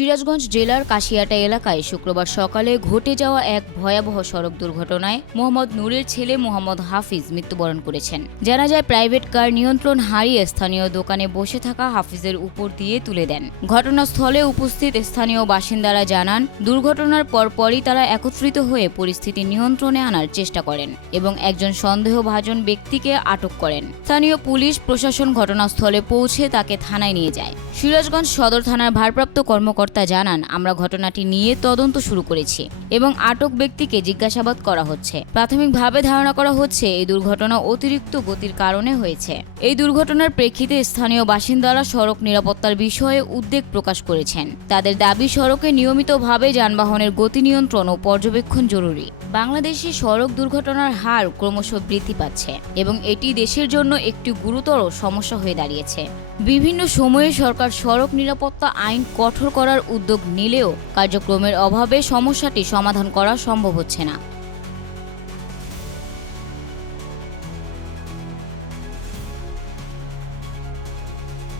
সিরাজগঞ্জ জেলার কাশিয়াটা এলাকায় শুক্রবার সকালে ঘটে যাওয়া এক ভয়াবহ সড়ক দুর্ঘটনায় মোহাম্মদ নূরের ছেলে মোহাম্মদ হাফিজ মৃত্যুবরণ করেছেন। জানা যায়, প্রাইভেট কার নিয়ন্ত্রণ হারিয়ে স্থানীয় দোকানে বসে থাকা হাফিজের উপর দিয়ে তুলে দেন। ঘটনাস্থলে উপস্থিত স্থানীয় বাসিন্দারা জানান, দুর্ঘটনার পরপরই তারা একত্রিত হয়ে পরিস্থিতি নিয়ন্ত্রণে আনার চেষ্টা করেন এবং একজন সন্দেহভাজন ব্যক্তিকে আটক করেন। স্থানীয় পুলিশ প্রশাসন ঘটনাস্থলে পৌঁছে তাকে থানায় নিয়ে যায়। সিরাজগঞ্জ সদর থানার ভারপ্রাপ্ত কর্মকর্তা জানান, আমরা ঘটনাটি নিয়ে তদন্ত শুরু করেছি এবং আটক ব্যক্তিকে জিজ্ঞাসাবাদ করা হচ্ছে। প্রাথমিকভাবে ধারণা করা হচ্ছে, এই দুর্ঘটনা অতিরিক্ত গতির কারণে হয়েছে। এই দুর্ঘটনার প্রেক্ষিতে স্থানীয় বাসিন্দারা সড়ক নিরাপত্তার বিষয়ে উদ্বেগ প্রকাশ করেছেন। তাদের দাবি, সড়কে নিয়মিতভাবে যানবাহনের গতি নিয়ন্ত্রণ ও পর্যবেক্ষণ জরুরি। বাংলাদেশে সড়ক দুর্ঘটনার হার ক্রমশ বৃদ্ধি পাচ্ছে এবং এটি দেশের জন্য একটি গুরুতর সমস্যা হয়ে দাঁড়িয়েছে। বিভিন্ন সময়ে সরকার সড়ক নিরাপত্তা আইন কঠোর করার উদ্যোগ নিলেও কার্যক্রমের অভাবে সমস্যাটি সমাধান করা সম্ভব হচ্ছে না।